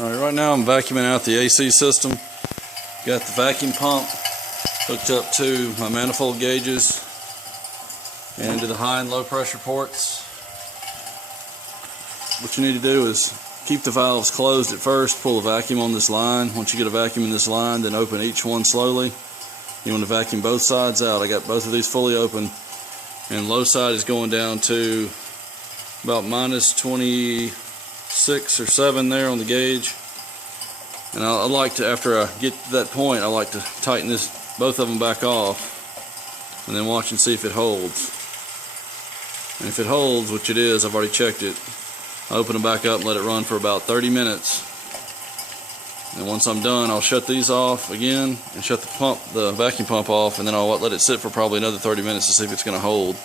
Alright, right now I'm vacuuming out the AC system. Got the vacuum pump hooked up to my manifold gauges and to the high and low pressure ports. What you need to do is keep the valves closed at first, pull a vacuum on this line. Once you get a vacuum in this line, then open each one slowly. You want to vacuum both sides out. I got both of these fully open, and low side is going down to about minus 26 or 7 there on the gauge. And I like to, after I get to that point, I like to tighten both of them back off and then watch and see if it holds. And if it holds, which it is, I've already checked it, I open them back up and let it run for about 30 minutes. And once I'm done, I'll shut these off again and shut the vacuum pump off, and then I'll let it sit for probably another 30 minutes to see if it's going to hold.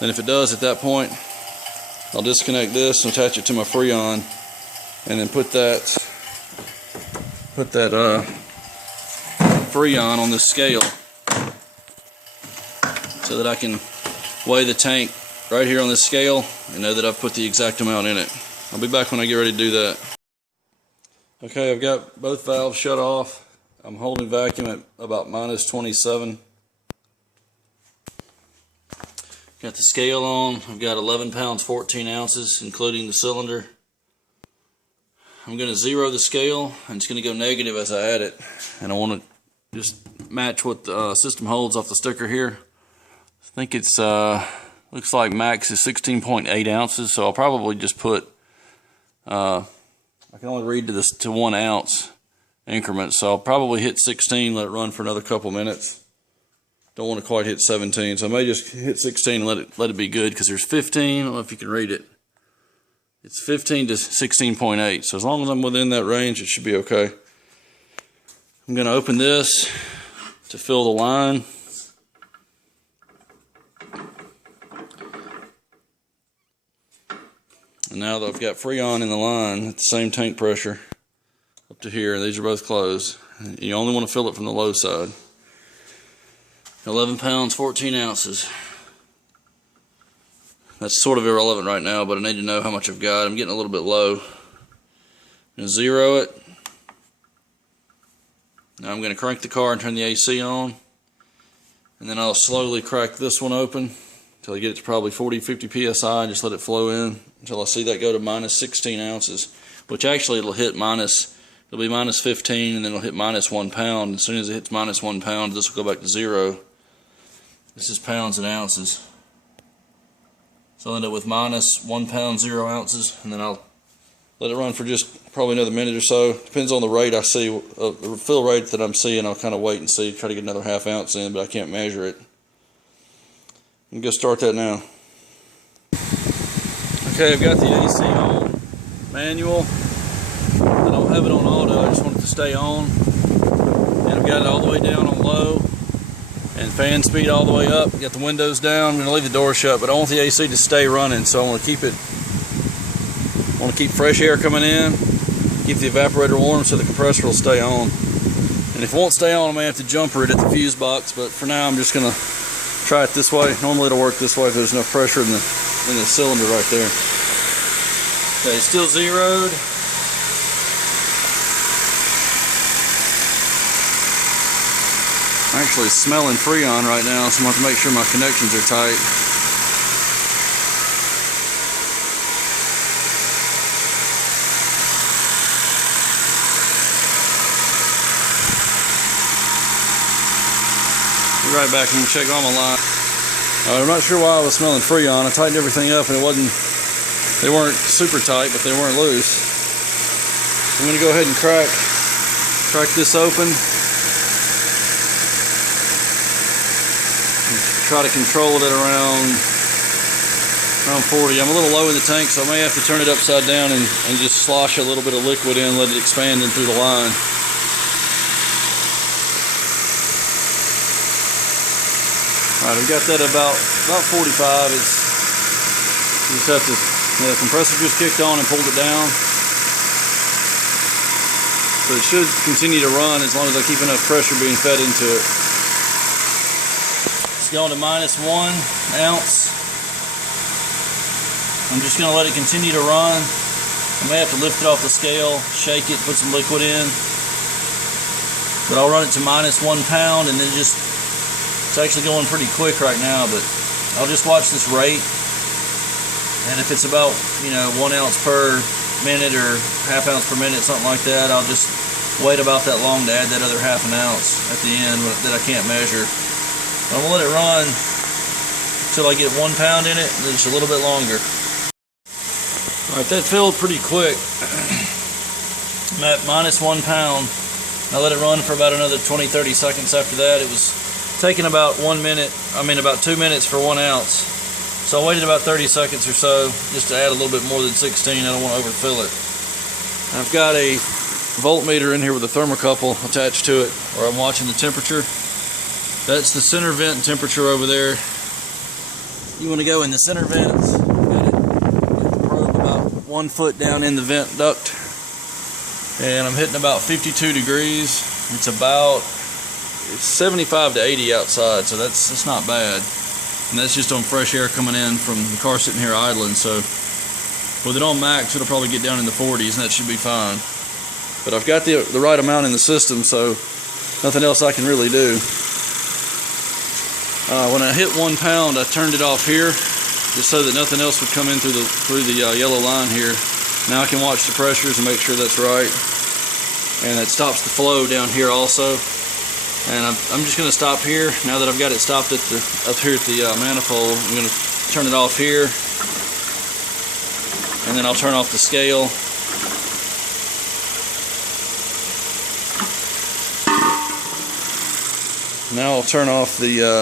Then if it does at that point, I'll disconnect this and attach it to my Freon, and then put that Freon on this scale so that I can weigh the tank right here on this scale and know that I've put the exact amount in it. I'll be back when I get ready to do that. Okay, I've got both valves shut off. I'm holding vacuum at about minus 27. Got the scale on. I've got 11 pounds 14 ounces, including the cylinder. I'm going to zero the scale, and it's going to go negative as I add it. And I want to just match what the system holds off the sticker here. I think it's looks like max is 16.8 ounces, so I'll probably just put I can only read to this to 1 ounce increments, so I'll probably hit 16, let it run for another couple minutes. Don't want to quite hit 17, so I may just hit 16 and let it be good, because there's 15. I don't know if you can read it. It's 15 to 16.8, so as long as I'm within that range, it should be okay. I'm going to open this to fill the line. And now that I've got Freon in the line at the same tank pressure up to here, these are both closed. You only want to fill it from the low side. 11 pounds 14 ounces. That's sort of irrelevant right now, but I need to know how much I've got. I'm getting a little bit low. I'm going to zero it. Now I'm going to crank the car and turn the AC on, and then I'll slowly crack this one open until I get it to probably 40-50 psi, and just let it flow in until I see that go to minus 16 ounces, which actually it'll be minus 15, and then it'll hit minus 1 pound. As soon as it hits minus 1 pound, this will go back to 0. This is pounds and ounces. So I'll end up with minus 1 pound 0 ounces, and then I'll let it run for just probably another minute or so. Depends on the rate I see, the fill rate that I'm seeing. I'll kind of wait and see, try to get another ½ ounce in, but I can't measure it. I'm going to start that now. Okay, I've got the AC on manual. I don't have it on auto, I just want it to stay on. And I've got it all the way down on low, and fan speed all the way up. Got the windows down. I'm going to leave the door shut, but I want the AC to stay running, so I want to keep fresh air coming in, keep the evaporator warm so the compressor will stay on. And if it won't stay on, I may have to jumper it at the fuse box, but for now I'm just going to try it this way. Normally it'll work this way if there's enough pressure in the cylinder right there. Okay, it's still zeroed. I'm actually smelling Freon right now, so I'm going to have to make sure my connections are tight. Be right back. I'm going to check all my line. I'm not sure why I was smelling Freon. I tightened everything up, and they weren't super tight, but they weren't loose. I'm going to go ahead and crack this open. Try to control it at around 40. I'm a little low in the tank, so I may have to turn it upside down and just slosh a little bit of liquid in, let it expand in through the line. Alright, I've got that about 45. You just have to, the compressor just kicked on and pulled it down. So it should continue to run as long as I keep enough pressure being fed into it. Going to minus 1 ounce. I'm just going to let it continue to run. I may have to lift it off the scale, shake it, put some liquid in. But I'll run it to -1 pound, and then it's actually going pretty quick right now, but I'll just watch this rate. And if it's about, 1 ounce per minute or ½ ounce per minute, something like that, I'll just wait about that long to add that other ½ ounce at the end that I can't measure. But I'm gonna let it run until I get 1 pound in it, and then just a little bit longer. Alright, that filled pretty quick. I'm at -1 pound. I let it run for about another 20-30 seconds after that. It was taking about 2 minutes for 1 ounce. So I waited about 30 seconds or so just to add a little bit more than 16. I don't want to overfill it. I've got a voltmeter in here with a thermocouple attached to it where I'm watching the temperature. That's the center vent temperature over there. You want to go in the center vents. Got the probe about 1 foot down in the vent duct. And I'm hitting about 52 degrees. It's 75 to 80 outside, so that's not bad. And that's just on fresh air coming in from the car sitting here idling. So with it on max, it'll probably get down in the 40s, and that should be fine. But I've got the right amount in the system, so nothing else I can really do. When I hit 1 pound, I turned it off here just so that nothing else would come in through the yellow line here. Now I can watch the pressures and make sure that's right. And it stops the flow down here also. And I'm just going to stop here. Now that I've got it stopped up here at the manifold, I'm going to turn it off here. And then I'll turn off the scale. Now I'll turn off the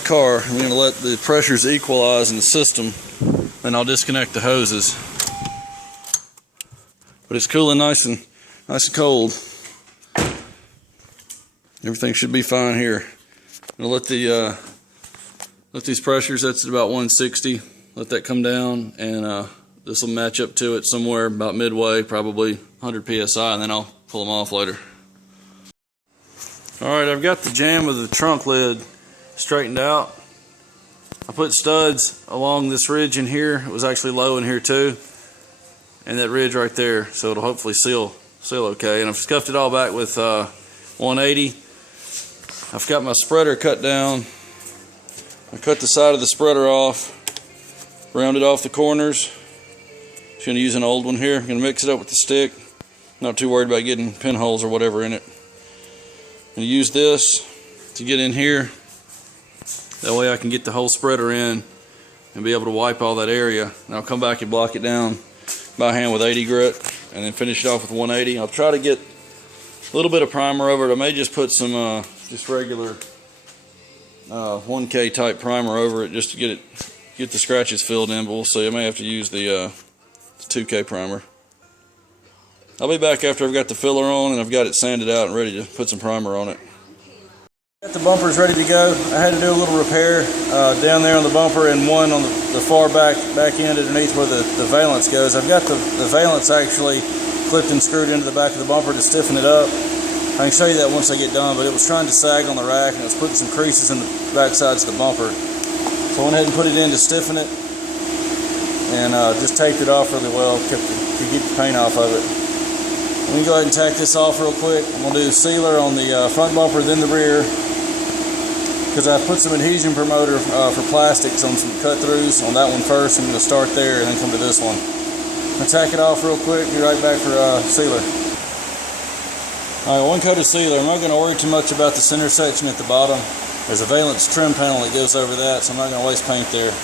car. I'm going to let the pressures equalize in the system. Then I'll disconnect the hoses. But it's cooling nice and cold. Everything should be fine here. I'm gonna let these pressures, that's at about 160. Let that come down, and this will match up to it somewhere about midway, probably 100 psi, and then I'll pull them off later. All right, I've got the jamb of the trunk lid straightened out. I put studs along this ridge in here. It was actually low in here too, and that ridge right there, so it'll hopefully seal okay. And I've scuffed it all back with 180. I've got my spreader cut down. I cut the side of the spreader off, rounded off the corners. Just going to use an old one here. I'm going to mix it up with the stick. Not too worried about getting pinholes or whatever in it. I'm going to use this to get in here. That way I can get the whole spreader in and be able to wipe all that area. And I'll come back and block it down by hand with 80 grit and then finish it off with 180. I'll try to get a little bit of primer over it. I may just put some just regular 1K type primer over it just to get the scratches filled in, but we'll see. I may have to use the 2K primer. I'll be back after I've got the filler on and I've got it sanded out and ready to put some primer on it. Got the bumpers ready to go. I had to do a little repair down there on the bumper and one on the far back end underneath where the valance goes. I've got the valance actually clipped and screwed into the back of the bumper to stiffen it up. I can show you that once I get done, but it was trying to sag on the rack and it was putting some creases in the back sides of the bumper. So I went ahead and put it in to stiffen it and just taped it off really well to get the paint off of it. Let me go ahead and tack this off real quick. I'm going to do sealer on the front bumper, then the rear, because I put some adhesion promoter for plastics on some cut throughs on that one first. I'm going to start there and then come to this one. I'm going to tack it off real quick, be right back for sealer. Alright, 1 coat of sealer. I'm not going to worry too much about the center section at the bottom. There's a valance trim panel that goes over that, so I'm not going to waste paint there.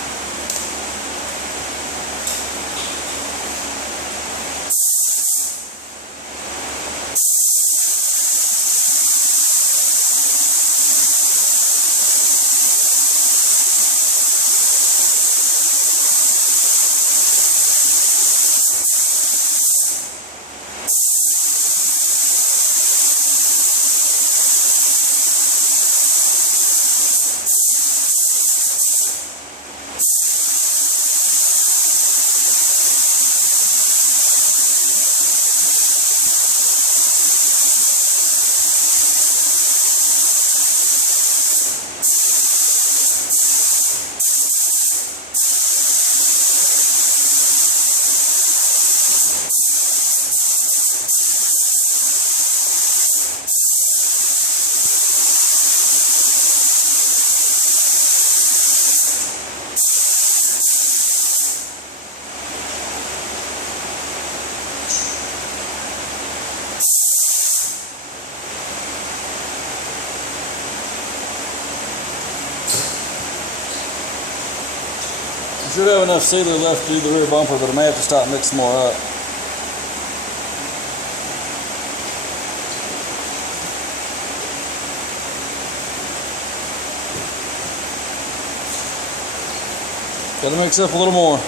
Should have enough sealer left to do the rear bumper, but I may have to stop mixing more up. Gotta mix up a little more.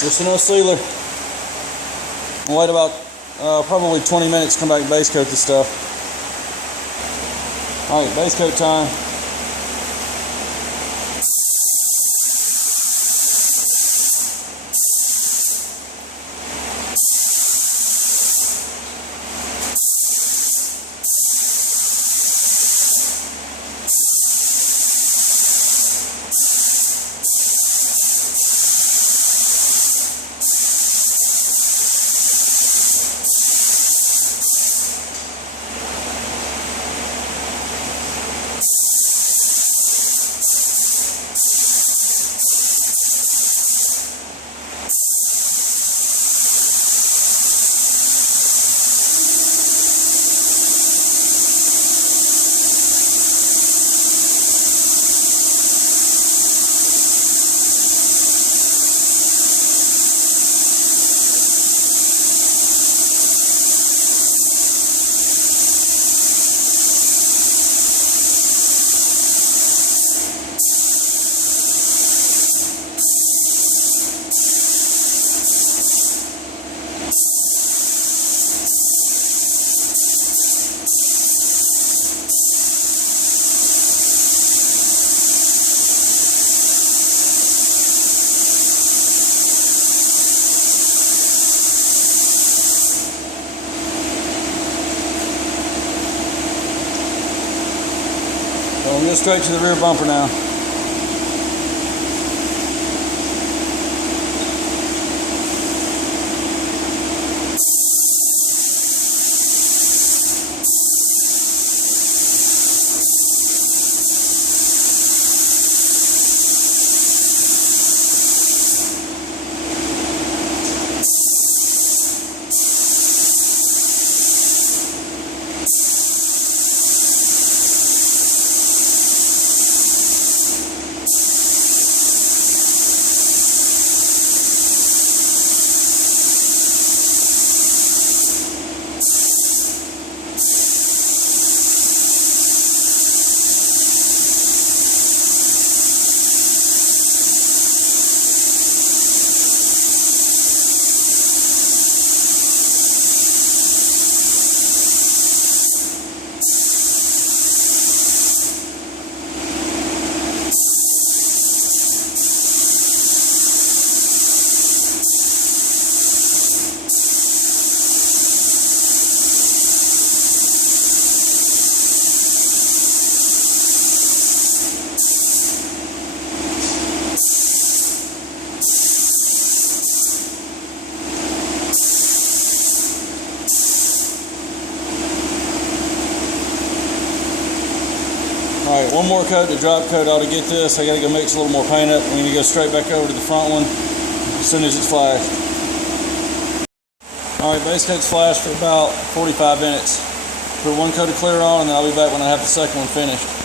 Just enough sealer. I'll wait about probably 20 minutes, come back and base coat this stuff. Alright, base coat time. We'll go straight to the rear bumper now. Alright, one more coat, the drop coat ought to get this. I gotta go mix a little more paint up. I'm gonna go straight back over to the front one as soon as it's flashed. Alright, base coat's flashed for about 45 minutes. Put one coat of clear on and then I'll be back when I have the second one finished.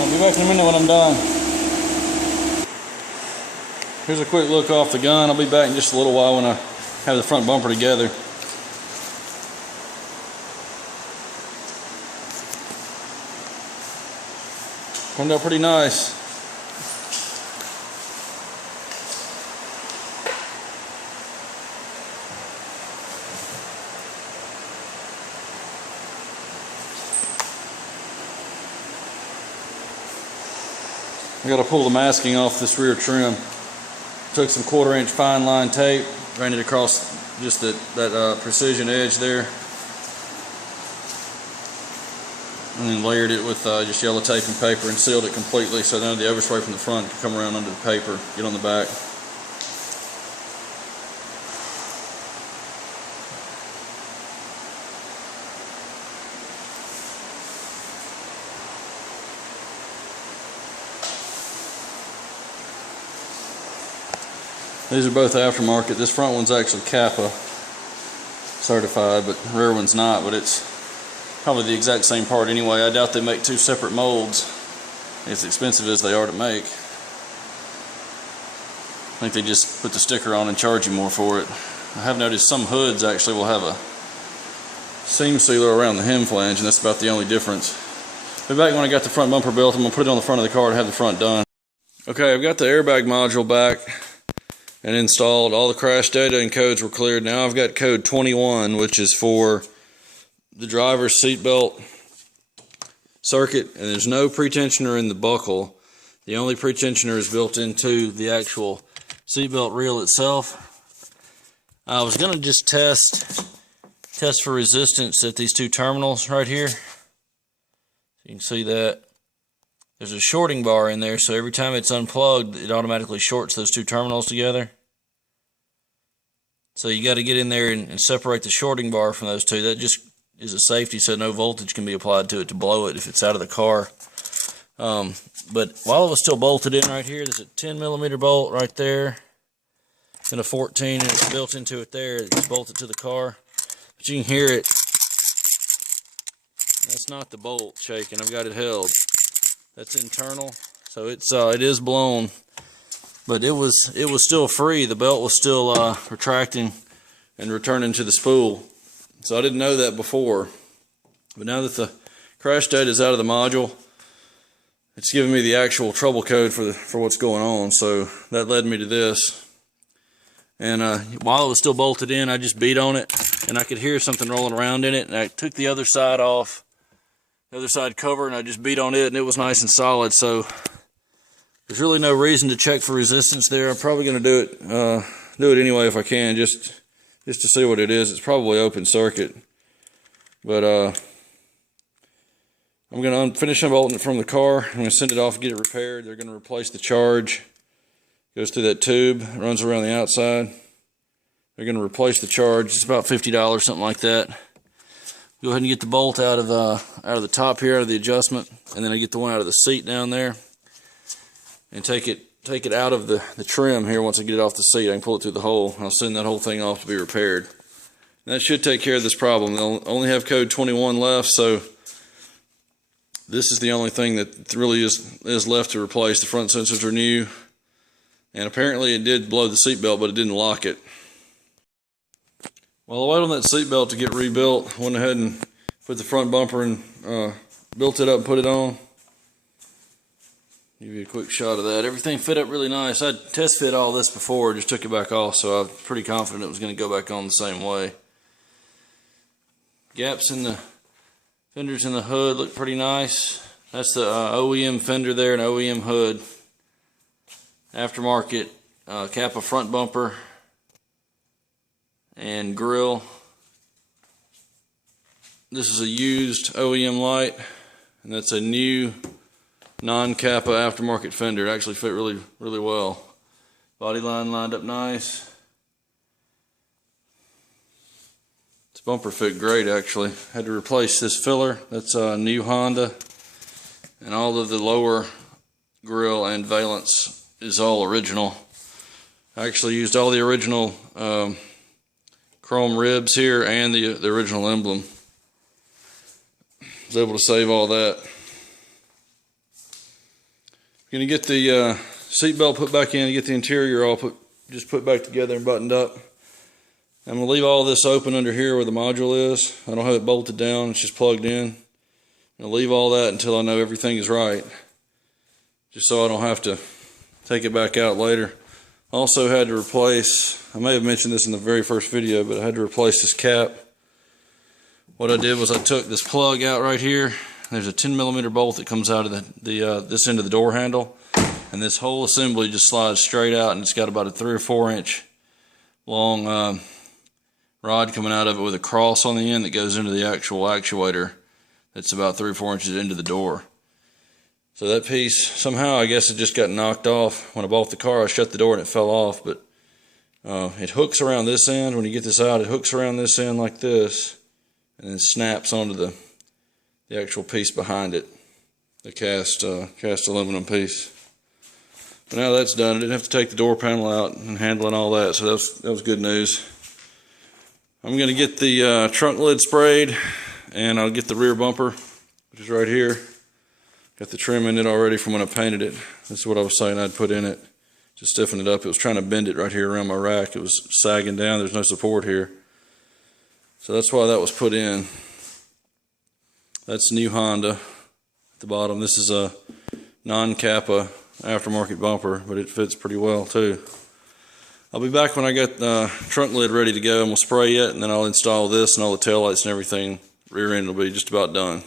I'll be back in a minute when I'm done. Here's a quick look off the gun. I'll be back in just a little while when I have the front bumper together. Turned out pretty nice. I got to pull the masking off this rear trim. Took some 1/4 inch fine line tape, ran it across just that precision edge there, and then layered it with just yellow tape and paper and sealed it completely so none of the overspray from the front could come around under the paper, get on the back. These are both aftermarket. This front one's actually Kappa certified, but the rear one's not, but it's probably the exact same part anyway. I doubt they make 2 separate molds, as expensive as they are to make. I think they just put the sticker on and charge you more for it. I have noticed some hoods actually will have a seam sealer around the hem flange, and that's about the only difference. But back when I got the front bumper built, I'm going to put it on the front of the car to have the front done. Okay, I've got the airbag module back and installed. All the crash data and codes were cleared. Now I've got code 21, which is for the driver's seatbelt circuit, and there's no pretensioner in the buckle. The only pretensioner is built into the actual seatbelt reel itself. I was going to just test for resistance at these 2 terminals right here. You can see that there's a shorting bar in there, so every time it's unplugged, it automatically shorts those 2 terminals together. So you got to get in there and separate the shorting bar from those 2. That just is a safety, so no voltage can be applied to it to blow it if it's out of the car. But while it was still bolted in right here, there's a 10mm bolt right there, and a 14, and it's built into it there. It's bolted to the car. But you can hear it. That's not the bolt shaking. I've got it held. That's internal, so it is blown, but it was still free. The belt was still retracting and returning to the spool. So I didn't know that before, but now that the crash data is out of the module, it's giving me the actual trouble code for what's going on. So that led me to this. And while it was still bolted in, I just beat on it, and I could hear something rolling around in it. And I took the other side off, the other side cover, and I just beat on it, and it was nice and solid. So there's really no reason to check for resistance there. I'm probably going to do it anyway if I can, just to see what it is. It's probably open circuit, but I'm going to finish unbolting it from the car. I'm going to send it off, get it repaired. They're going to replace the charge. Goes through that tube, runs around the outside. They're going to replace the charge. It's about $50, something like that. Go ahead and get the bolt out of the top here, out of the adjustment, and then I get the one out of the seat down there, and take it out of the trim here. Once I get it off the seat, I can pull it through the hole. I'll send that whole thing off to be repaired. And that should take care of this problem. They'll only have code 21 left, so this is the only thing that really is left to replace. The front sensors are new, and apparently it did blow the seatbelt, but it didn't lock it. While I wait on that seatbelt to get rebuilt, I went ahead and put the front bumper and built it up and put it on. Give you a quick shot of that. Everything fit up really nice. I test fit all this before, just took it back off, so I was pretty confident it was going to go back on the same way. Gaps in the fenders in the hood look pretty nice. That's the OEM fender there, and OEM hood. Aftermarket Kappa front bumper and grill. This is a used OEM light, and that's a new non-Kappa aftermarket fender. It actually fit really well. Body line lined up nice. This bumper fit great actually. Had to replace this filler. That's a new Honda, and all of the lower grill and valence is all original. I actually used all the original chrome ribs here and the original emblem. Was able to save all that. Gonna get the seat belt put back in, get the interior all just put back together and buttoned up. I'm gonna leave all this open under here where the module is. I don't have it bolted down, it's just plugged in. I'm gonna leave all that until I know everything is right, just so I don't have to take it back out later. Also had to replace, I may have mentioned this in the very first video, but I had to replace this cap. What I did was I took this plug out right here. There's a 10mm bolt that comes out of this end of the door handle. And this whole assembly just slides straight out, and it's got about a 3 or 4 inch long rod coming out of it with a cross on the end that goes into the actual actuator. That's about 3 or 4 inches into the door. So that piece, somehow I guess it just got knocked off. When I bought the car, I shut the door and it fell off, but it hooks around this end. When you get this out, it hooks around this end like this, and then snaps onto the actual piece behind it, the cast aluminum piece. But now that's done, I didn't have to take the door panel out and handle and all that, so that was good news. I'm going to get the trunk lid sprayed, and I'll get the rear bumper, which is right here. Got the trim in it already from when I painted it. This is what I was saying I'd put in it to stiffen it up. It was trying to bend it right here around my rack. It was sagging down. There's no support here. So that's why that was put in. That's new Honda at the bottom. This is a non-Kappa aftermarket bumper, but it fits pretty well too. I'll be back when I got the trunk lid ready to go, and we'll spray it, and then I'll install this and all the taillights and everything. Rear end will be just about done.